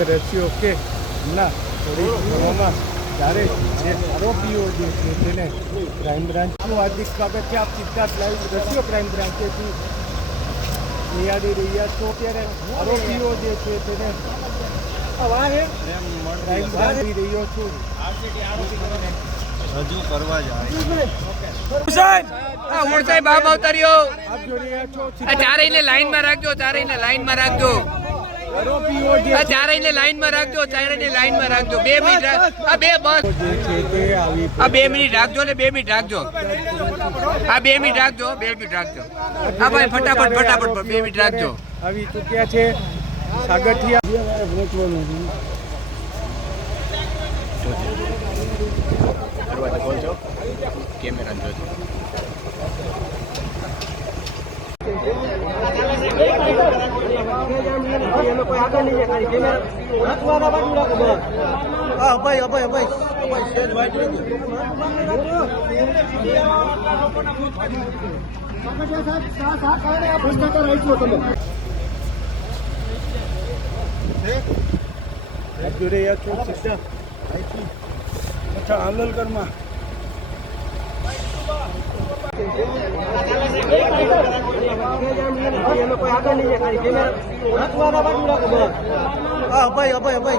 દ્રશ્યો કે ના થોડી ક્ષણોમાં જ્યારે જે આરોપીઓ જે છે તેને ક્રાઇમ બ્રાન્ચનું હાર્દિક સ્વાગત છે આપ સિદ્ધાર્થ લાઈવ દ્રશ્યો ક્રાઇમ બ્રાન્ચેથી નિહાળી રહ્યા છો ત્યારે આરોપીઓ જે છે તેને બ્રાન્ચ રહ્યો છું. રજૂ કરવા જાય અવતર્યો ચારેયને લાઈનમાં રાખજો ચારેયને લાઈનમાં રાખજો. ચારેયને લાઈનમાં રાખજો ચારેયને લાઈનમાં રાખજો. બે મિનિટ રાખ- આ બે બસ. આ બે મિનિટ રાખજો ને બે મિનિટ રાખજો. આ બે મિનિટ રાખજો બે મિનિટ રાખજો. હા ભાઈ ફટાફટ ફટાફટ બે મિનિટ રાખજો. આવી ચૂક્યા છે સાગઠિયા. પહોંચવાનું હા અભાઈ અભાઈ અભાઈ અભાઈ સ્ટેજ વાઈટ રહેજો આપ જોઈ રહ્યા છો સીધા અચ્છા આંદોલકરમાં હા અભાઈ અભાઈ